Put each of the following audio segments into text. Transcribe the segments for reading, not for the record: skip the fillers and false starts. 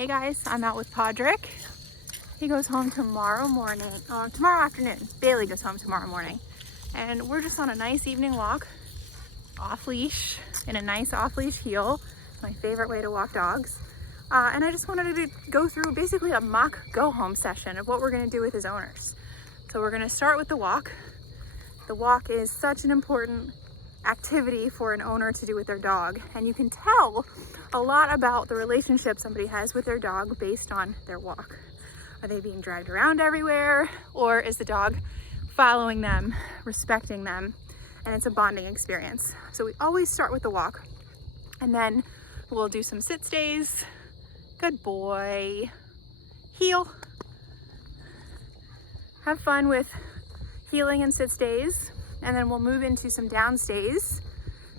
Hey guys, I'm out with Pawdrick. He goes home tomorrow afternoon. Bailey goes home tomorrow morning. And we're just on a nice evening walk, off leash, in a nice off leash heel. It's my favorite way to walk dogs. And I just wanted to go through basically a mock go home session of what we're gonna do with his owners. So we're gonna start with the walk. The walk is such an important activity for an owner to do with their dog, and you can tell a lot about the relationship somebody has with their dog based on their walk. Are they being dragged around everywhere, or is the dog following them, respecting them? And it's a bonding experience. So we always start with the walk, and then we'll do some sit stays. Good boy. Heel. Have fun with heeling and sit stays. And then we'll move into some down stays,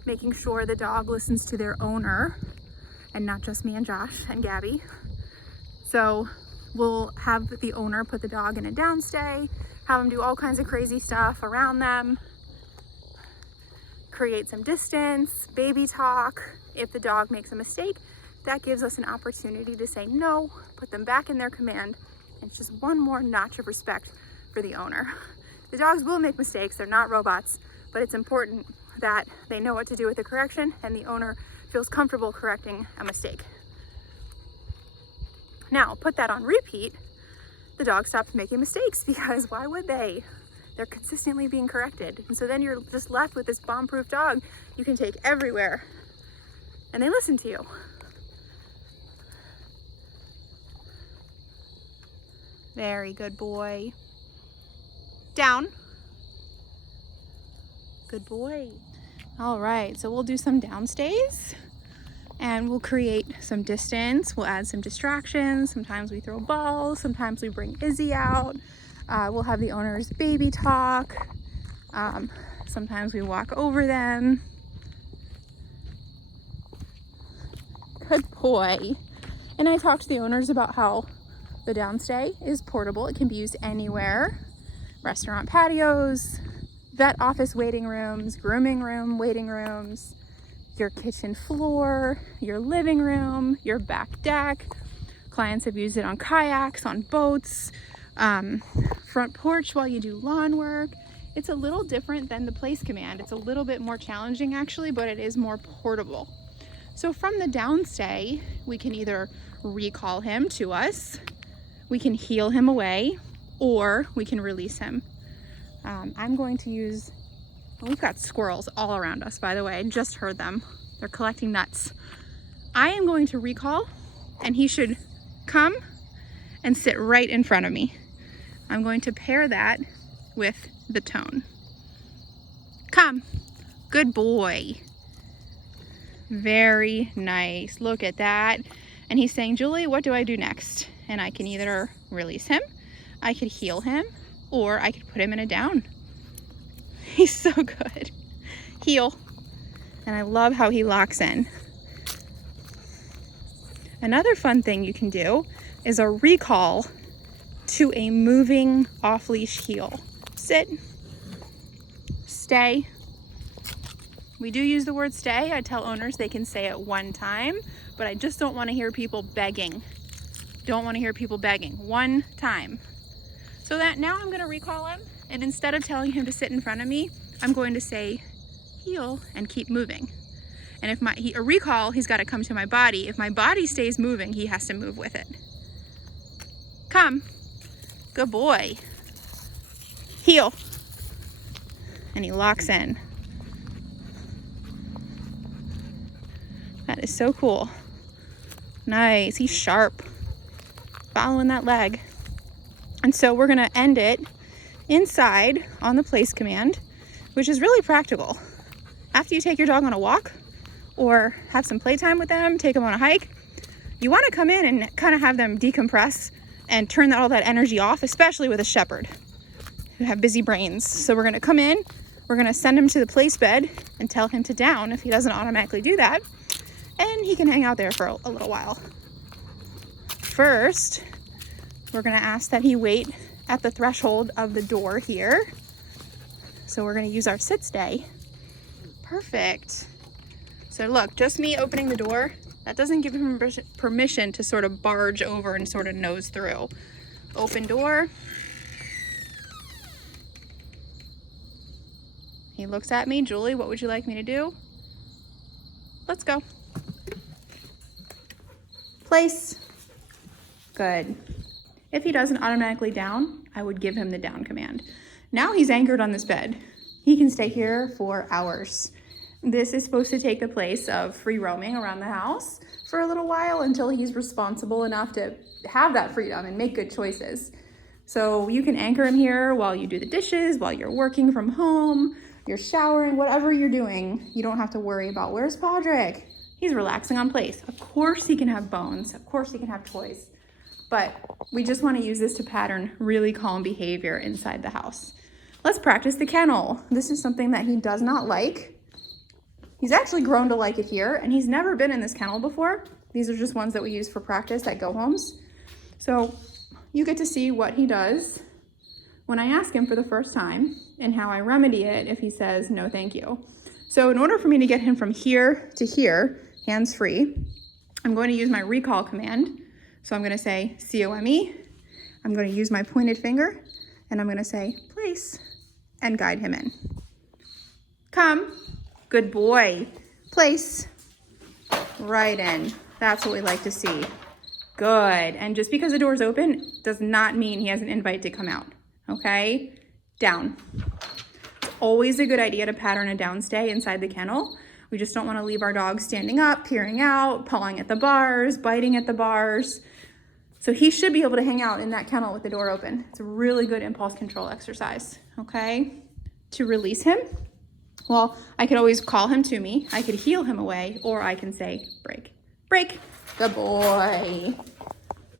making sure the dog listens to their owner and not just me and Josh and Gabby. So we'll have the owner put the dog in a down stay, have them do all kinds of crazy stuff around them, create some distance, baby talk. If the dog makes a mistake, that gives us an opportunity to say no, put them back in their command. It's just one more notch of respect for the owner. The dogs will make mistakes, they're not robots, but it's important that they know what to do with the correction and the owner feels comfortable correcting a mistake. Now, put that on repeat, the dog stops making mistakes, because why would they? They're consistently being corrected. And so then you're just left with this bomb-proof dog you can take everywhere, and they listen to you. Very good boy. Down. Good boy. All right, so we'll do some down stays and we'll create some distance. We'll add some distractions. Sometimes we throw balls. Sometimes we bring Izzy out. We'll have the owner's baby talk. Sometimes we walk over them. Good boy. And I talked to the owners about how the downstay is portable. It can be used anywhere. Restaurant patios, vet office waiting rooms, grooming room waiting rooms, your kitchen floor, your living room, your back deck. Clients have used it on kayaks, on boats, front porch while you do lawn work. It's a little different than the place command. It's a little bit more challenging actually, but it is more portable. So from the downstay, we can either recall him to us, we can heel him away, or we can release him. I'm going to use, we've got squirrels all around us, by the way. I just heard them. They're collecting nuts. I am going to recall, and he should come and sit right in front of me. I'm going to pair that with the tone. Come. Good boy. Very nice. Look at that. And he's saying, Julie, what do I do next? And I can either release him, I could heel him, or I could put him in a down. He's so good. Heel. And I love how he locks in. Another fun thing you can do is a recall to a moving off-leash heel. Sit. Stay. We do use the word stay. I tell owners they can say it one time, but I just don't want to hear people begging. Don't want to hear people begging. One time. So that now I'm going to recall him, and instead of telling him to sit in front of me, I'm going to say heel and keep moving. And if a recall, he's got to come to my body. If my body stays moving, he has to move with it. Come. Good boy. Heel. And he locks in. That is so cool. Nice. He's sharp. Following that leg. And so we're gonna end it inside on the place command, which is really practical. After you take your dog on a walk or have some playtime with them, take them on a hike, you wanna come in and kind of have them decompress and turn all that energy off, especially with a shepherd who have busy brains. So we're gonna come in, we're gonna send him to the place bed and tell him to down if he doesn't automatically do that. And he can hang out there for a little while. First, we're gonna ask that he wait at the threshold of the door here. So we're gonna use our sit stay. Perfect. So look, just me opening the door That doesn't give him permission to sort of barge over and sort of nose through. Open door. He looks at me. Julie, what would you like me to do? Let's go. Place. Good. If he doesn't automatically down, I would give him the down command. Now he's anchored on this bed. He can stay here for hours. This is supposed to take the place of free roaming around the house for a little while until he's responsible enough to have that freedom and make good choices. So you can anchor him here while you do the dishes, while you're working from home, you're showering, whatever you're doing. You don't have to worry about, where's Pawdrick? He's relaxing on place. Of course he can have bones. Of course he can have toys. But we just want to use this to pattern really calm behavior inside the house. Let's practice the kennel. This is something that he does not like. He's actually grown to like it here, and he's never been in this kennel before. These are just ones that we use for practice at go homes. So you get to see what he does when I ask him for the first time and how I remedy it if he says no thank you. So in order for me to get him from here to here, hands free, I'm going to use my recall command. So I'm going to say C-O-M-E. I'm going to use my pointed finger, and I'm going to say place and guide him in. Come. Good boy. Place. Right in. That's what we like to see. Good. And just because the door's open does not mean he has an invite to come out. Okay? Down. It's always a good idea to pattern a downstay inside the kennel. We just don't want to leave our dogs standing up, peering out, pawing at the bars, biting at the bars. So he should be able to hang out in that kennel with the door open. It's a really good impulse control exercise. Okay? To release him, well, I could always call him to me. I could heel him away, or I can say break. Break. Good boy.